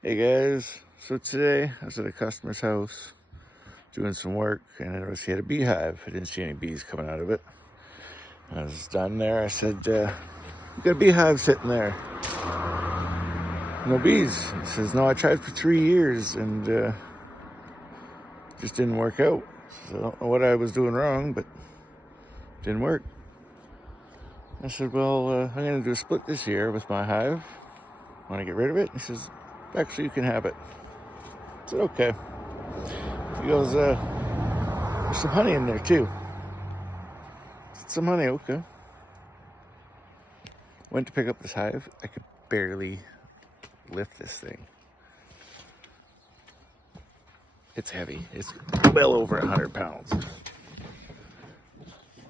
Hey guys, so today I was at a customer's house doing some work and I noticed he had a beehive. I didn't see any bees coming out of it. I was done there. I said, you got a beehive sitting there. No bees. He says, no, I tried for 3 years and just didn't work out. So I don't know what I was doing wrong, but it didn't work. I said, well, I'm going to do a split this year with my hive. Want to get rid of it? He says, actually, you can have it. I said, okay. He goes, there's some honey in there too. I said, some honey, okay. Went to pick up this hive. I could barely lift this thing. It's heavy. It's well over 100 pounds.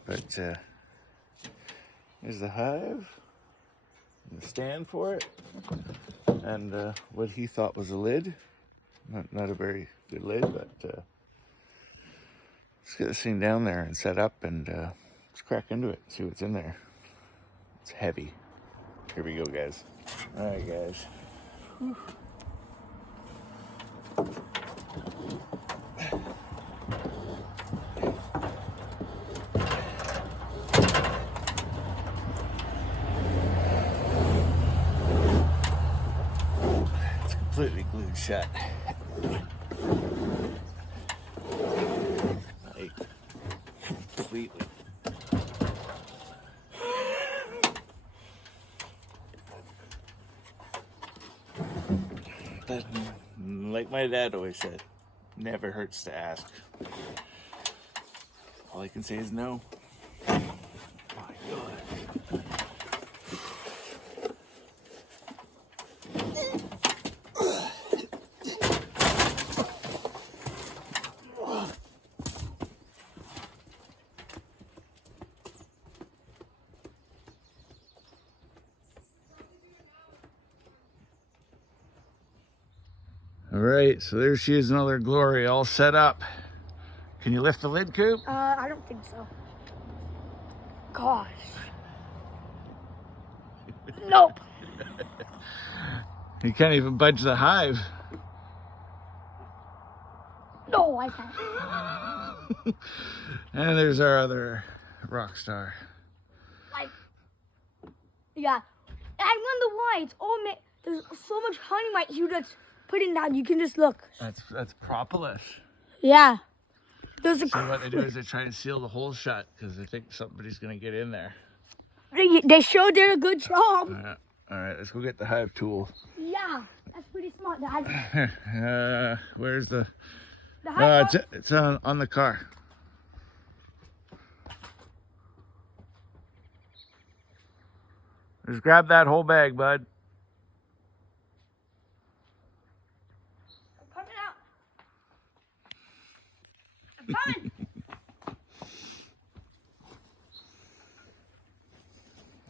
But here's the hive, and the stand for it, and what he thought was a lid. Not a very good lid, but let's get this thing down there and set up, and let's crack into it, see what's in there. It's heavy. Here we go, guys. All right, guys. Whew. It's completely glued shut. Like, completely. But like my dad always said, never hurts to ask. All I can say is no. Oh my God. All right, so there she is in all her glory, all set up. Can you lift the lid, Coop? I don't think so. Gosh. Nope. You can't even budge the hive. No, I can't. And there's our other rock star. Like, yeah. I wonder why. It's all made. There's so much honey right here that's putting down. You can just look. That's propolis. Yeah. There's a. So what they do is they try and seal the hole shut because they think somebody's gonna get in there. They sure did a good job. All right, let's go get the hive tool. Yeah, that's pretty smart, Dad. Where's the? The hive It's on the car. Just grab that whole bag, bud. I'm coming out. I'm coming.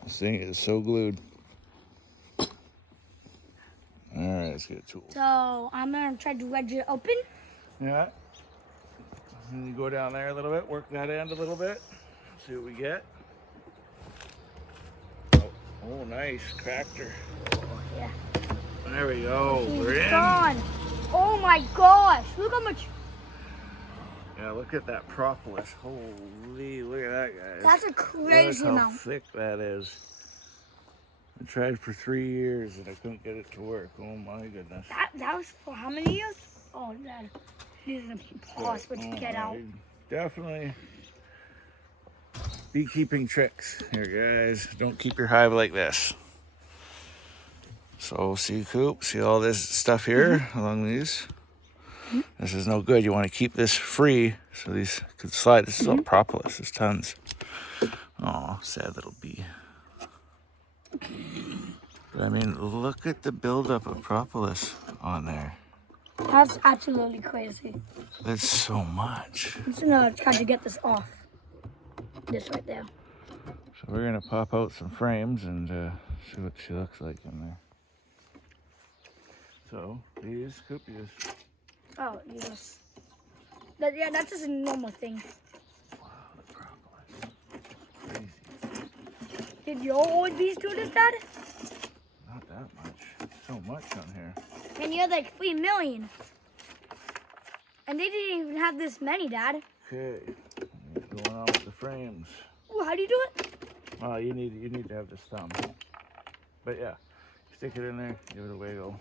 This thing is so glued. All right, let's get a tool. So I'm gonna try to wedge it open. Yeah. And you go down there a little bit, work that end a little bit, see what we get. Oh, nice, cracked her. Yeah. There we go. We're in. Gone. Oh my gosh! Look how much. Yeah, look at that propolis. Holy, look at that, guys. That's a crazy look how amount. thick that is. I tried for 3 years and I couldn't get it to work. Oh my goodness. That was for how many years? Oh, Dad. This is impossible to get out. Definitely beekeeping tricks here, guys. Don't keep your hive like this. So see, Coop, see all this stuff here along these? This is no good. You want to keep this free so these could slide. This is all propolis. There's tons. Oh, sad little bee. But I mean, look at the buildup of propolis on there. That's absolutely crazy. That's so much. I'm just gonna try to get this off. This right there. So we're gonna pop out some frames and see what she looks like in there. So these coopies. Oh, yes. Yeah, that's just a normal thing. Wow, the propolis. Crazy. Did your old bees do this, Dad? Not that much. So much on here. And you had like 3 million. And they didn't even have this many, Dad. Okay, what's going on with the frames? Ooh, how do you do it? Oh, you need to have this thumb. But yeah, stick it in there, give it a wiggle.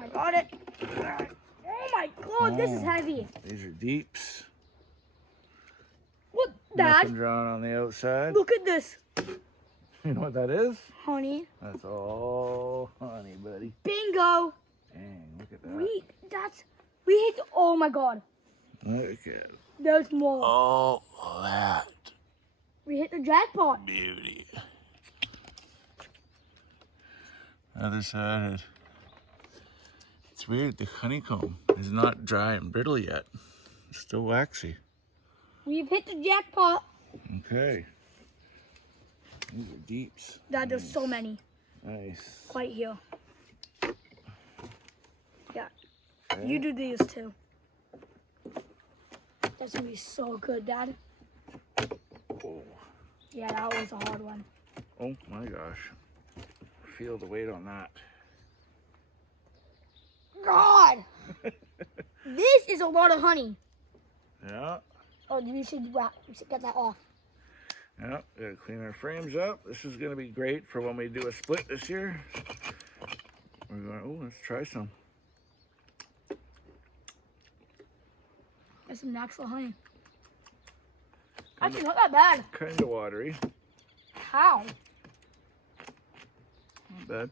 I got it. Oh my God, this is heavy. These are deeps. What, Dad? Nothing drawn on the outside. Look at this. You know what that is? Honey. That's all honey, buddy. Bingo. Dang, look at that. We hit, oh my God. Look at it. There's more. Oh, that We hit the jackpot. beauty. Other side. It's weird, the honeycomb is not dry and brittle yet. It's still waxy. We've hit the jackpot. Okay. These are deeps. Dad, there's so many. Nice. Right here. Yeah. Okay. You do these too. That's gonna be so good, Dad. Oh. Yeah, that was a hard one. Oh my gosh. Feel the weight on that. God! This is a lot of honey. Yeah. Oh, we should get that off. Yeah, gotta clean our frames up. This is gonna be great for when we do a split this year. We're going, oh, let's try some. That's some natural honey. Actually, not that bad. Kind of watery. How? Not bad.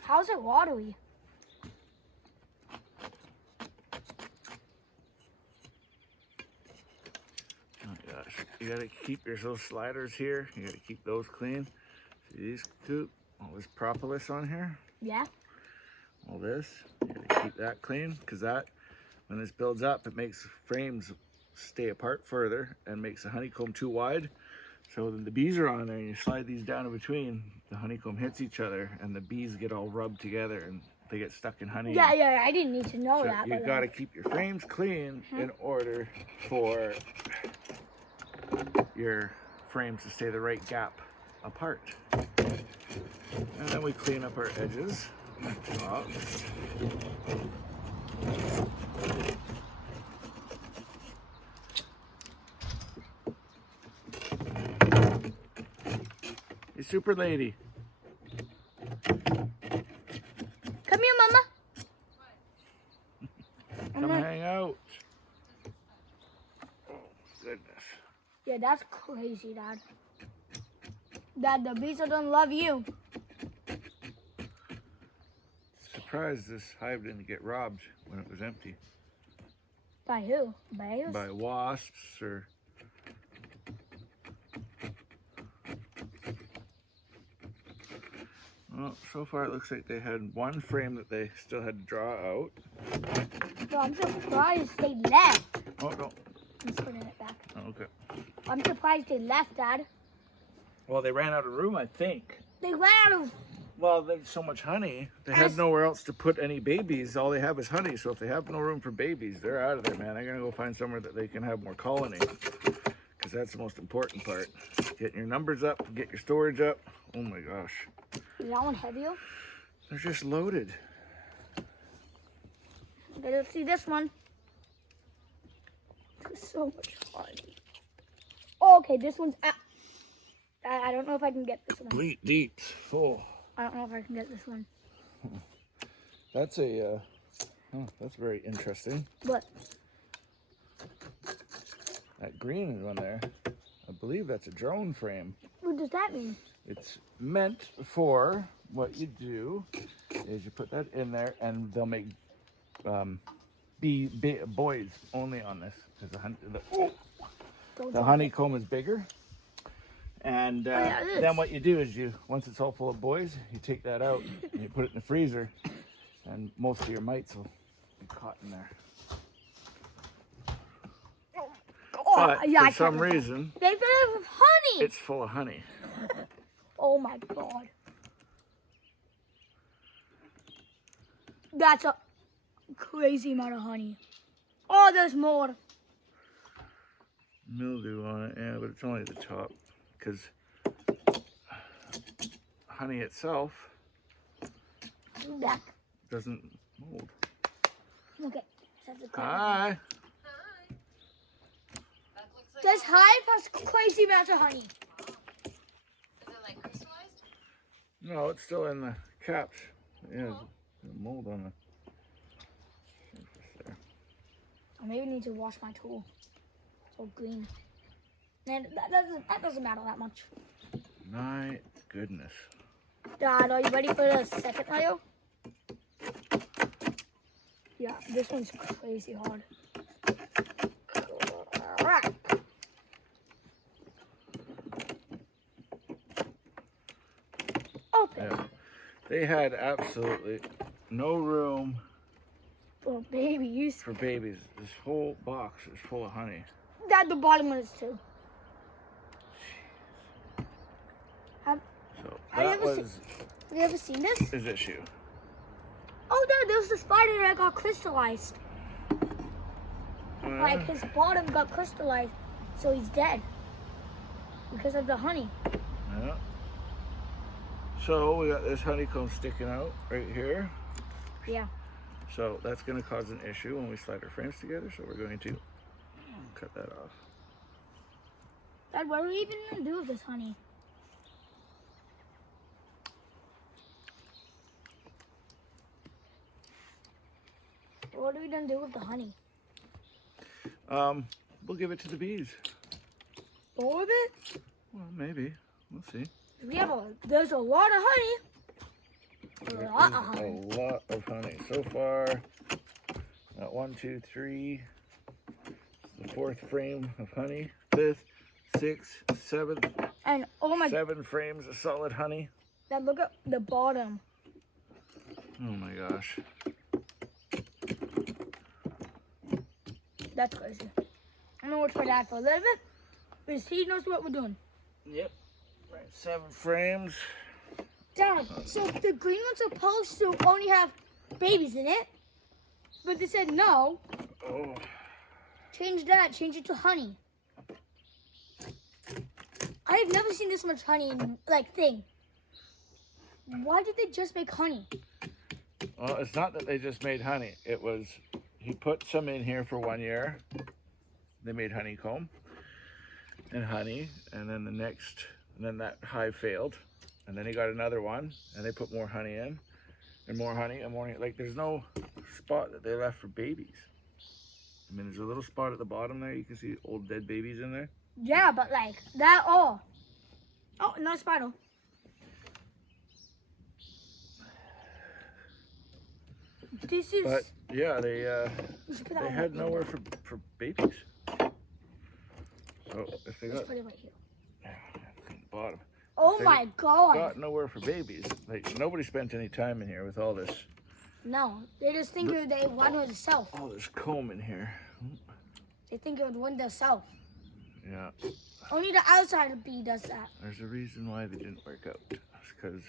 How's it watery? Oh my gosh. You gotta keep your little sliders here. You gotta keep those clean. See these coop? All this propolis on here. Yeah. All this. You gotta keep that clean because that, when this builds up, it makes frames stay apart further and makes the honeycomb too wide. So then the bees are on there and you slide these down in between, the honeycomb hits each other and the bees get all rubbed together and they get stuck in honey. Yeah, I didn't need to know So that. you've got to keep your frames clean in order for your frames to stay the right gap apart. And then we clean up our edges. Top. You super lady. Come here, Mama. Come hang out. Oh, goodness. Yeah, that's crazy, Dad. Dad, the bees don't love you. Surprised this hive didn't get robbed when it was empty. By who? Bears? By wasps or... Well, so far it looks like they had one frame that they still had to draw out. No, I'm surprised they left. Oh, no. I'm just putting it back. Oh, okay. I'm surprised they left, Dad. Well, they ran out of room, I think. They ran out of... Well, there's so much honey. They had nowhere else to put any babies. All they have is honey. So if they have no room for babies, they're out of there, man. They're going to go find somewhere that they can have more colony. Because that's the most important part. Getting your numbers up, get your storage up. Oh my gosh. Is that one heavier? They're just loaded. Okay, let's see this one. There's so much honey. Oh, okay, this one's... I don't know if I can get this one. Complete deep. Full. I don't know if I can get this one. That's a... that's very interesting. What? That green one there, I believe that's a drone frame. What does that mean? It's meant for what you do is you put that in there and they'll make boys only on this because the honeycomb is bigger. And then what you do is once it's all full of boys, you take that out and you put it in the freezer and most of your mites will be caught in there. But yeah, for some reason, they fill with honey. it's full of honey. Oh my God. That's a crazy amount of honey. Oh, there's more. Mildew on it, yeah, but it's only at the top because honey itself Back. doesn't mold. Okay. That's a Hi. This hive has crazy amounts of honey. Is it like crystallized? No, it's still in the caps. Yeah, there's mold on the surface there. I maybe need to wash my tool. It's all green. And that doesn't matter that much. My goodness. Dad, are you ready for the second layer? Yeah, this one's crazy hard. Alright. Open. Yeah. They had absolutely no room Oh, babies. for babies. This whole box is full of honey. Dad, the bottom one is too. So Have you that ever was Have you ever seen this? his issue. Oh, Dad, there's the spider that got crystallized. Like, his bottom got crystallized, so he's dead. Because of the honey. Yeah. So we got this honeycomb sticking out right here. Yeah. So that's going to cause an issue when we slide our frames together. So we're going to cut that off. Dad, what are we even going to do with this honey? What are we going to do with the honey? We'll give it to the bees. All of it? Well, maybe. We'll see. There's a lot of honey. There A lot is of honey. a lot of honey. So far, got 1, 2, 3. The 4th frame of honey. 5th, 6th, 7th. And oh my, 7 frames of solid honey. Dad, look at the bottom. Oh my gosh. That's crazy. I'm gonna watch my dad for a little bit because he knows what we're doing. Yep. Right, 7 frames. Dad, so the green one's supposed to only have babies in it, but they said no. Oh. Change that. Change it to honey. I have never seen this much honey in thing. Why did they just make honey? Well, it's not that they just made honey. It was, he put some in here for 1 year. They made honeycomb and honey, and then then that hive failed. And then he got another one, and they put more honey in, and more honey, and more honey. Like, there's no spot that they left for babies. I mean, there's a little spot at the bottom there. You can see old dead babies in there. Yeah, but like that all. Oh, no spider. This is. But yeah, they We should put that they on had the- nowhere for babies. So if they Let's got put it right here. the bottom, Oh They my god. got nowhere for babies. Like, nobody spent any time in here with all this No, they just think they wanted themselves. all this comb in here. They think it would win themselves. Yeah, Only the outside bee does that. there's a reason why they didn't work out. It's because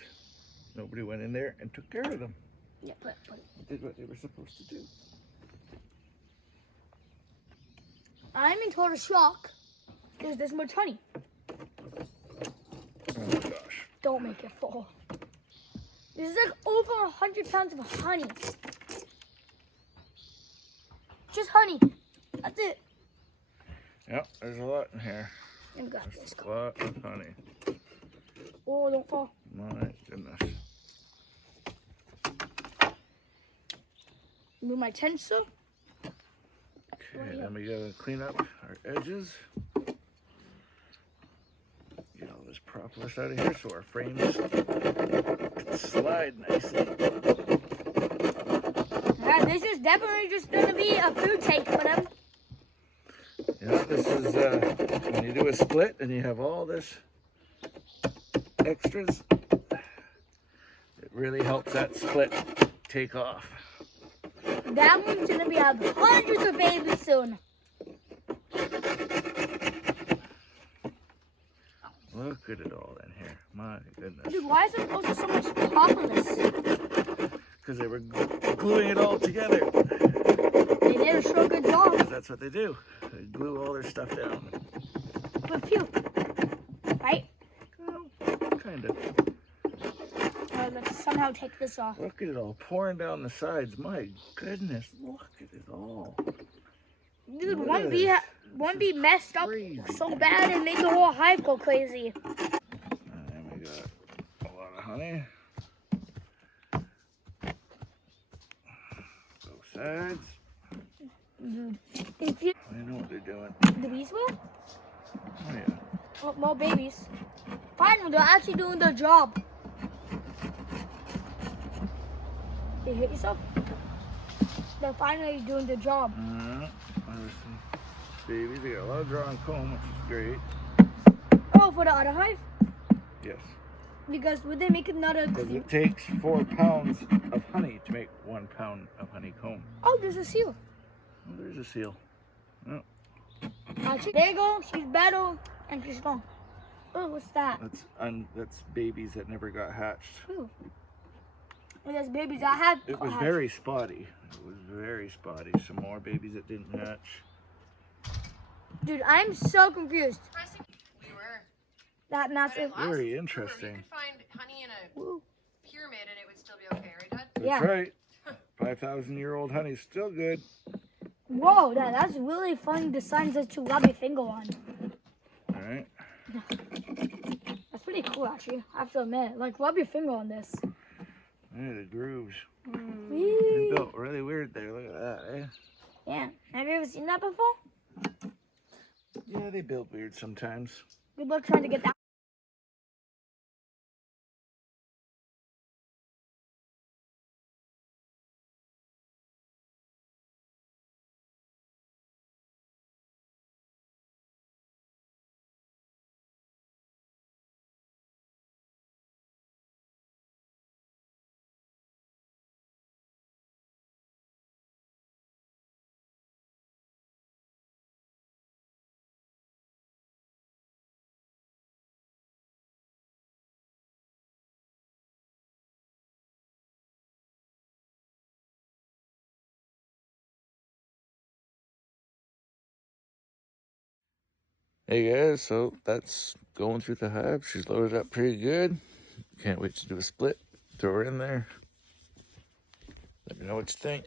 nobody went in there and took care of them. Yeah, put it. Did what they were supposed to do. I'm in total shock. There's this much honey. Oh my gosh. Don't make it fall. This is like over 100 pounds of honey. Just honey. That's it. Yep, there's a lot in here. I got this. There's a lot of honey. Oh, don't fall. My goodness. Move my tensor. Okay, then we gotta clean up our edges. Get all this propolis out of here so our frames can slide nicely. Yeah, this is definitely just gonna be a food tank for them. Yeah, this is when you do a split and you have all this extras, it really helps that split take off. That one's gonna be having hundreds of babies soon. Look at it all in here. My goodness. Dude, why is there also so much propolis? Because they were gluing it all together. They did a sure good job. That's what they do. They glue all their stuff down. With you. Right? Well, kind of. let's somehow take this off. Look at it all pouring down the sides. My goodness, look at it all. Dude, Look one at bee, this. one This bee is messed up crazy. so bad and made the whole hive go crazy. And then we got a lot of honey. Both sides. Dude, if you, I know what they're doing. the bees will? Oh yeah. Oh, more babies. Finally, they're actually doing their job. You hit yourself? They're finally doing their job. There's some babies. They got a lot of drawn comb, which is great. Oh, for the other hive? Yes. Because would they make another? Because it takes 4 pounds of honey to make 1 pound of honeycomb. Oh, there's a seal. Oh, there's a seal. Oh, There you go. She's battled and she's gone. Oh, what's that? that's babies that never got hatched. Ooh. And there's babies that have. It was very spotty. It was very spotty. Some more babies that didn't hatch. Dude, I'm so confused. We were. That massive. Very You interesting. could find honey in a Ooh. pyramid and it would still be okay, right, Dad? That's Yeah. right. 5,000-year-old honey's still good. Whoa, that's really fun designs that you rub your finger on. All right. That's pretty cool, actually. I have to admit. Like, rub your finger on this. Yeah, the grooves. They Whee! built really weird there. Look at that, eh? Yeah. Have you ever seen that before? Yeah, they build weird sometimes. Good luck trying to get that. Hey guys, so that's going through the hive. She's loaded up pretty good. Can't wait to do a split. Throw her in there. Let me know what you think.